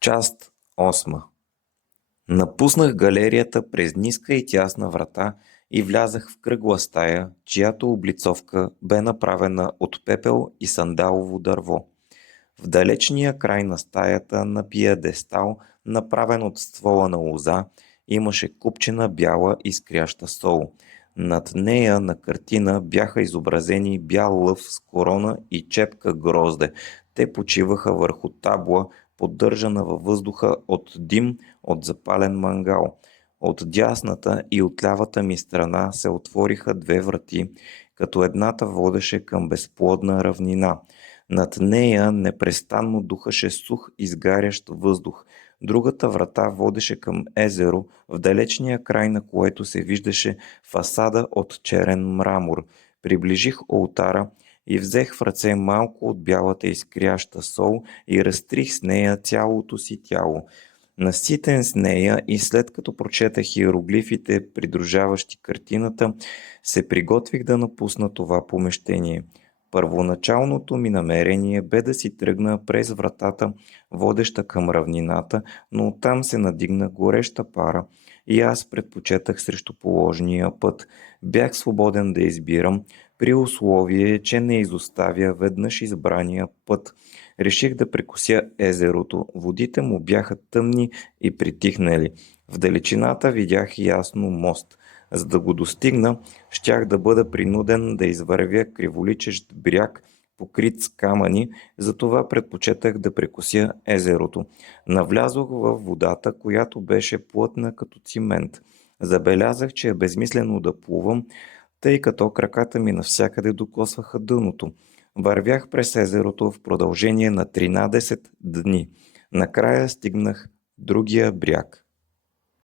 Част 8. Напуснах галерията през ниска и тясна врата и влязах в кръгла стая, чиято облицовка бе направена от пепел и сандалово дърво. В далечния край на стаята на пиедестал, направен от ствола на лоза, имаше купчина бяла изкряща сол. Над нея на картина бяха изобразени бял лъв с корона и чепка грозде. Те почиваха върху табла, поддържана във въздуха от дим от запален мангал. От дясната и от лявата ми страна се отвориха две врати, като едната водеше към безплодна равнина. Над нея непрестанно духаше сух изгарящ въздух. Другата врата водеше към езеро, в далечния край на което се виждаше фасада от черен мрамор. Приближих олтара и взех в ръце малко от бялата изкряща сол и разтрих с нея цялото си тяло. Наситен с нея и след като прочетах иероглифите, придружаващи картината, се приготвих да напусна това помещение. Първоначалното ми намерение бе да си тръгна през вратата, водеща към равнината, но оттам се надигна гореща пара и аз предпочетах срещу положения път. Бях свободен да избирам, при условие, че не изоставя веднъж избрания път. Реших да прекося езерото. Водите му бяха тъмни и притихнали. В далечината видях ясно мост. За да го достигна, щях да бъда принуден да извървя криволичещ бряг, покрит с камъни, затова предпочетах да прекося езерото. Навлязох във водата, която беше плътна като цимент. Забелязах, че е безмислено да плувам, тъй като краката ми навсякъде докосваха дъното. Вървях през езерото в продължение на 13 дни. Накрая стигнах другия бряг.